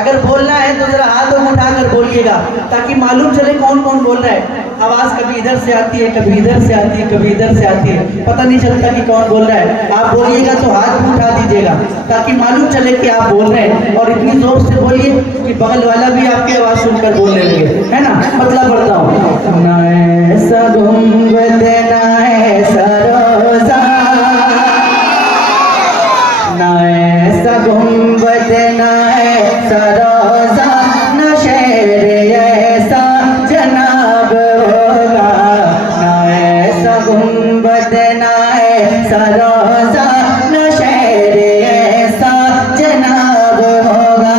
अगर बोलना है तो जरा हाथ उठाकर बोलिएगा ताकि मालूम चले कौन कौन बोल रहा है। आवाज कभी इधर से आती है, कभी इधर से आती है, कभी इधर से आती है, पता नहीं चलता कि कौन बोल रहा है। आप बोलिएगा तो हाथ उठा दीजिएगा ताकि मालूम चले कि आप बोल रहे हैं, और इतनी जोर से बोलिए कि बगल वाला भी आपकी आवाज सुनकर बोलने लगे, है ना। मतलब पढ़ता हूँ। ना ऐसा गुंबद ना ऐसा रोजा, ना ऐसा गुंबद ना ऐसा रोजा, न शेर ऐसा जनाब होगा। ना ऐसा गुंबद ना ऐसा रोजा, न शेर ऐसा जनाब होगा।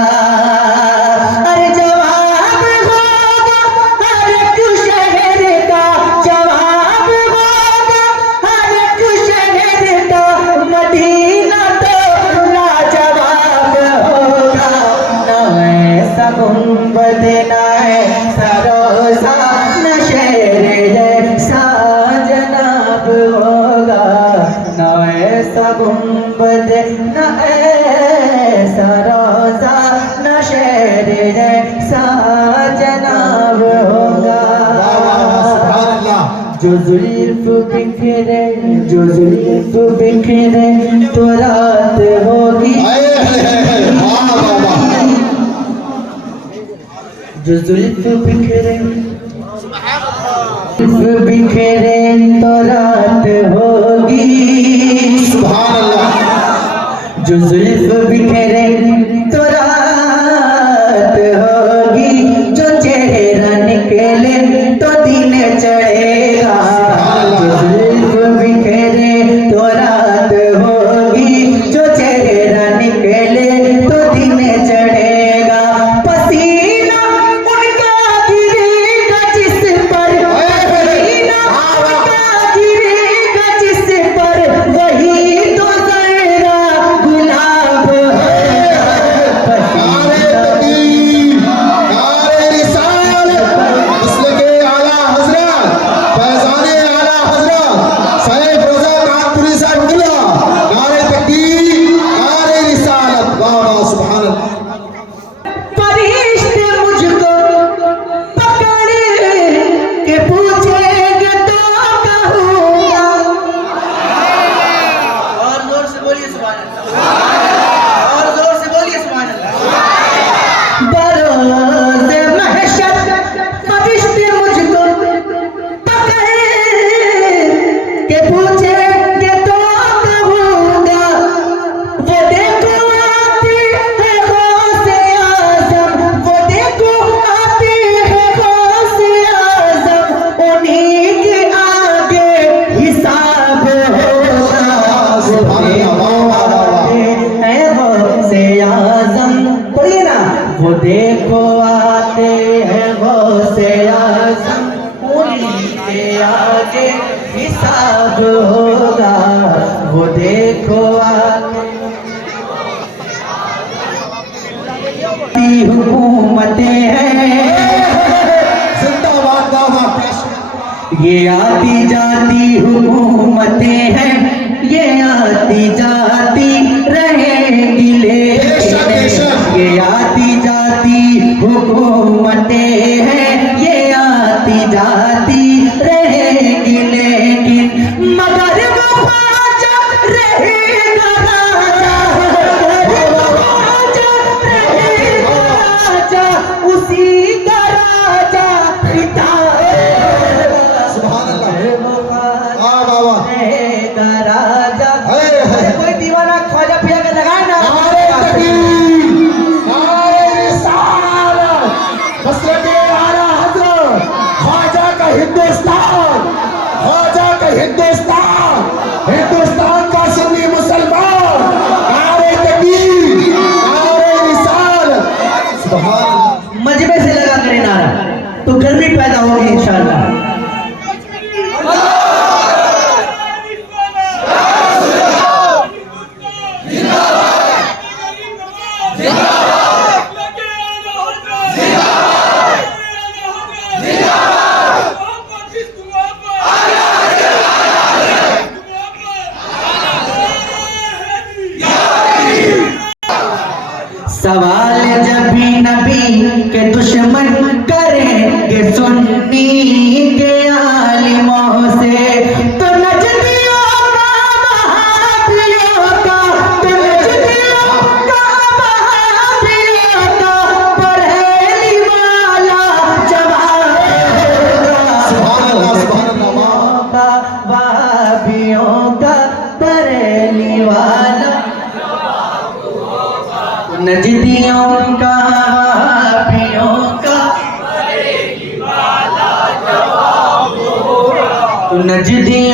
अरे जवाब होगा हर एक शहर का, जवाब होगा हर एक शहर का, मदीना तो लाजवाब होगा। ना ऐसा गुंबद ना ऐसा रोजा, न शेर ऐसा जनाब होगा। ना ऐसा गुंबद ना ऐसा रोजा, न शेर ऐसा जनाब होगा। जो जुल्फ बिखरे, जो जुल्फ बिखरे तो रात होगी। जो जुल्फ बिखरे, जुल्फ बिखरे तो रात होगी। जो जुल्फ बिखरे तो रात होगी, जो चेहरा निकले तो दिन चढ़ेगा। जो जुल्फ बिखरे तो रात होगी, जो चेहरा निकले तो दिन चढ़ेगा। पसीना उनका गिरेगा जिस पर, पसीना उनका गिरेगा जिस पर, वही तो जरा गुलाब फरिश्ते मुझको पकड़ के पूछेंगे तो कहूँगा। और जोर से बोलिए सुभान अल्लाह, और जोर से बोलिए सुभान अल्लाह। बरोज़े महशर फरिश्ते मुझको पकड़ के पूछेंगे तो कहूँगा। वो देखो आती है गौसे आज़म, वो देखो आती है गौसे आज़म, उन्हीं के आगे हिसाब होगा। वो देखो आते हैं गौसे आज़म, पढ़िए ना। वो देखो आते हैं गौसे आज़म, उन्हीं के आगे हिसाब होगा। वो देखो आते हुकूमतें हैं, ये आती जाती हुकूमतें हैं, ये आती जाती रहेंगी लेकिन। ये आती जाती हुकूमतें हैं, ये आती जाती रहेंगी लेकिन, मगर वो ख्वाजा रहेगा राजा, मगर वो ख्वाजा रहेगा राजा, उसी का राजा पिता रहेगा राजा। कोई दीवाना ख्वाजा पिया के लगाए ना। मसले नबी के दुश्मन करेंगे सुन्नी के आलिमों से। तो नजदियों का वहाबियों का, तो नजदियों का वहाबियों का बरेली वाला जवाब होगा। वहाबियों का बरेली वाला नजदियों का वहाबियों का नजदियों